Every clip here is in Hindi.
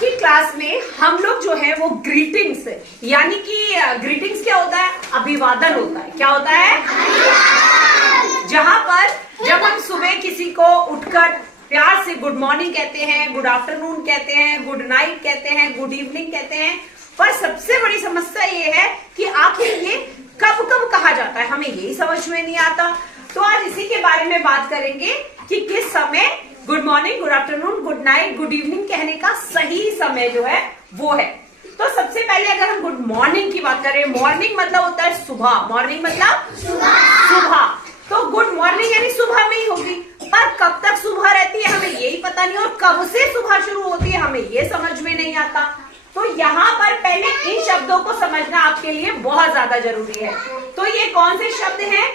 की क्लास में हम लोग जो है वो ग्रीटिंग्स, यानी कि ग्रीटिंग्स क्या होता है, अभिवादन होता है। क्या होता है? जहां पर जब हम सुबह किसी को उठकर प्यार से गुड मॉर्निंग कहते हैं, गुड आफ्टरनून कहते हैं, गुड नाइट कहते हैं, गुड इवनिंग कहते हैं। पर सबसे बड़ी समस्या ये है कि आखिर ये कब कब कहा जाता है, हमें यही समझ में नहीं आता। तो आज इसी के बारे में बात करेंगे कि किस समय good morning, good afternoon, good night, good evening कहने का सही समय जो है वो है। तो सबसे पहले अगर हम गुड मॉर्निंग की बात करें, मॉर्निंग मतलब होता है सुबह, मॉर्निंग मतलब सुबह। तो गुड मॉर्निंग यानी सुबह में ही होगी, पर कब तक सुबह रहती है हमें यही पता नहीं, और कब से सुबह शुरू होती है हमें ये समझ में नहीं आता। तो यहाँ पर पहले इन शब्दों को समझना आपके लिए बहुत ज्यादा जरूरी है। तो ये कौन से शब्द हैं?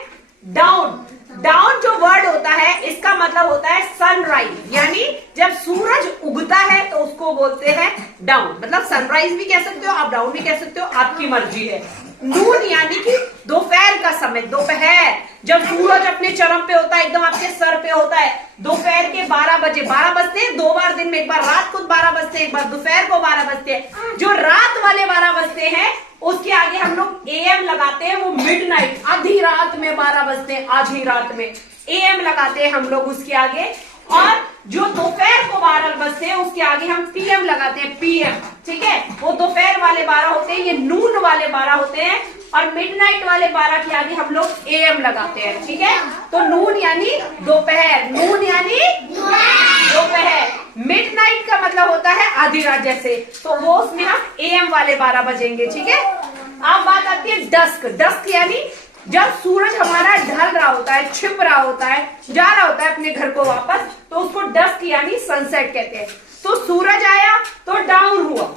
डाउन। डाउन जो वर्ड होता है इसका मतलब होता है सनराइज, यानी जब सूरज उगता है तो उसको बोलते हैं डाउन। मतलब सनराइज भी कह सकते हो आप, डाउन भी कह सकते हो, आपकी मर्जी है। नून यानी कि दोपहर का समय, दोपहर जब सूरज अपने चरम पे होता है, एकदम आपके सर पे होता है, दोपहर के 12 बजे। 12 बजते हैं दो बार दिन में, एक बार रात को 12 बजते हैं, एक बार दोपहर को 12 बजते हैं। जो रात वाले 12 बजते हैं उसके आगे हम लोग एएम लगाते हैं, वो मिडनाइट, आधी रात में 12 बजते हैं, आधी रात में एएम लगाते हैं हम लोग उसके आगे। और जो दोपहर को 12 बजते हैं उसके आगे हम पीएम लगाते हैं, पीएम। ठीक है, वो दोपहर वाले 12 होते हैं, ये नून वाले 12 होते हैं, और मिडनाइट वाले 12 के आगे हम लोग एएम लगाते हैं। ठीक है, तो नून यानी दोपहर, नून यानी दोपहर, मिडनाइट का मतलब होता है आधी रात जैसे, तो वो उसमें हम एएम वाले 12 बजेंगे। ठीक है, अब बात आती है डस्क। डस्क यानी जब सूरज हमारा ढल रहा होता है, छिप रहा होता है, जा रहा होता है अपने घर को वापस, तो उसको डस्क यानी सनसेट कहते हैं। तो सूरज आया तो डाउन हुआ,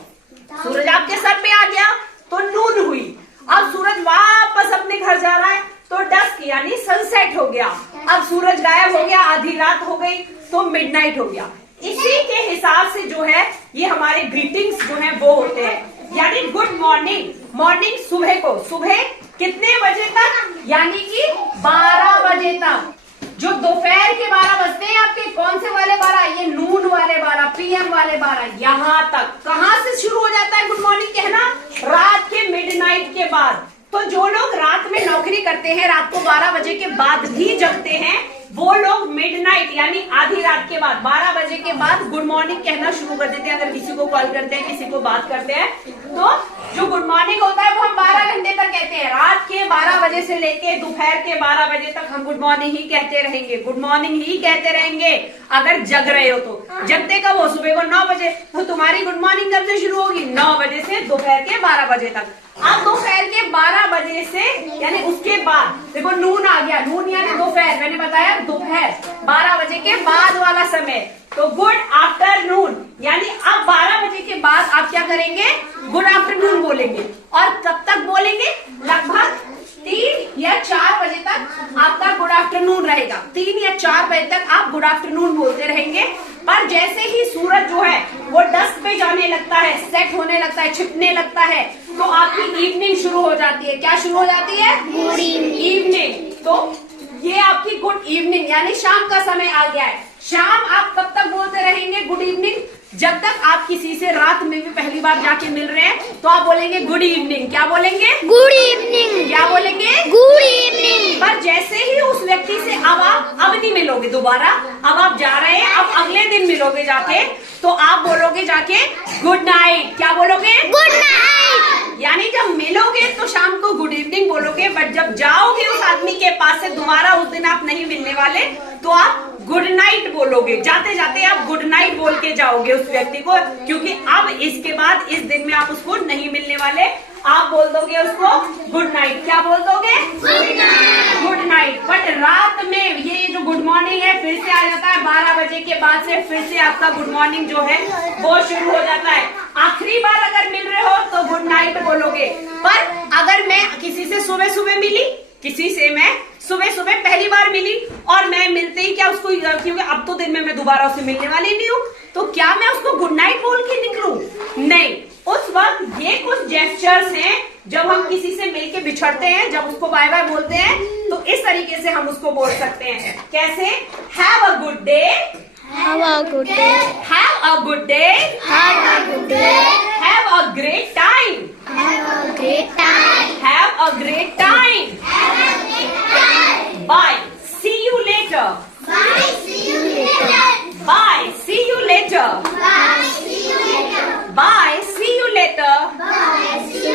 सूरज आपके सर पे आ गया तो नून हुई। अब सूरज वापस अपने घर जा रहा है तो डस्क यानी सनसेट हो गया। अब सूरज गायब हो गया, आधी रात हो गई तो मिडनाइट हो गया। इसी के हिसाब से जो है ये हमारे ग्रीटिंग्स जो है वो होते हैं। यानी गुड मॉर्निंग, मॉर्निंग सुबह को, सुबह कितने बजे तक, यानी कि 12 बजे तक। जो दोपहर के 12 बजते हैं आपके, कौन से वाले 12? ये नून वाले 12, पीएम वाले 12, यहाँ तक। कहाँ से शुरू हो जाता है गुड मॉर्निंग कहना? रात के मिडनाइट के बाद। तो जो लोग रात में नौकरी करते हैं, रात को 12 बजे के बाद भी जगते हैं, वो लोग मिडनाइट यानी आधी रात के बाद 12 बजे के बाद गुड मॉर्निंग कहना शुरू कर देते हैं। अगर किसी को कॉल करते हैं, किसी को बात करते हैं, तो जो गुड मॉर्निंग होता है वो हम 12 घंटे तक कहते हैं। रात के 12 बजे से लेके दोपहर के 12 बजे तक हम गुड मॉर्निंग ही कहते रहेंगे, गुड मॉर्निंग ही कहते रहेंगे। अगर जग रहे हो तो जगते कब हो? सुबह को 9 बजे, तो तुम्हारी गुड मॉर्निंग कब से शुरू होगी? 9 बजे से दोपहर के 12 बजे तक। अब दोपहर के 12 बजे से यानी उसके बाद देखो नून आ गया, नून यानी दोपहर, मैंने बताया दोपहर 12 बजे के बाद वाला समय। तो गुड आफ्टरनून यानी अब 12 बजे के बाद आप क्या करेंगे? गुड आफ्टरनून बोलेंगे। और कब तक बोलेंगे? लगभग 3 या 4 बजे तक आपका गुड आफ्टरनून रहेगा। 3 या 4 बजे तक आप गुड आफ्टरनून बोलते रहेंगे। पर जैसे ही सूरज जो है वो डस्क पे जाने लगता है, सेट होने लगता है, छिपने लगता है, तो आपकी इवनिंग शुरू हो जाती है। क्या शुरू हो जाती है? Good evening. तो ये आपकी गुड इवनिंग यानी शाम का समय आ गया है। शाम आप कब तक बोलते रहेंगे गुड इवनिंग? जब तक आप किसी से रात में भी पहली बार जाके मिल रहे हैं तो आप बोलेंगे गुड इवनिंग। क्या बोलेंगे? Good evening. क्या बोलेंगे? Good evening. पर जैसे ही उस व्यक्ति से अब नहीं मिलोगे दोबारा, अब आप जा रहे हैं, अब अगले दिन मिलोगे जाके, तो आप बोलोगे जाके गुड नाइट। क्या बोलोगे? Good night. यानी जब मिलोगे तो शाम को गुड इवनिंग बोलोगे, बट जब जाओगे उस आदमी के पास से दोबारा उस दिन आप नहीं मिलने वाले, तो आप गुड नाइट बोलोगे। जाते जाते आप गुड नाइट बोल के जाओगे उस व्यक्ति को, क्योंकि अब इसके बाद इस दिन में आप उसको नहीं मिलने वाले। आप बोल दोगे उसको गुड नाइट। क्या बोल दोगे? Good night. बट रात में ये जो गुड मॉर्निंग है फिर से आ जाता है 12 बजे के बाद से, फिर से आपका गुड मॉर्निंग जो है वो शुरू हो जाता है। आखिरी बार अगर मिल रहे हो तो गुड नाइट बोलोगे। पर अगर मैं किसी से सुबह सुबह मिली, किसी से मैं सुबह सुबह पहली बार मिली और मैं मिलते ही क्या उसको, क्योंकि अब तो दिन में मैं दोबारा उससे मिलने वाली नहीं हूँ, तो क्या मैं उसको गुड नाइट बोल के निकलूं? नहीं, उस वक्त ये कुछ जेस्चर्स हैं जब हम किसी से मिलके बिछड़ते हैं, जब उसको बाय बाय बोलते हैं, तो इस तरीके से हम उसको बोल सकते हैं। कैसे? Have a good day, Have a good day. Have a good day, Have a good great time. Have a great time. Have a great time. Have a great time. Bye. See you later. Bye. See you later. Bye. See you later. Bye. See you later. Bye. See you later. Bye.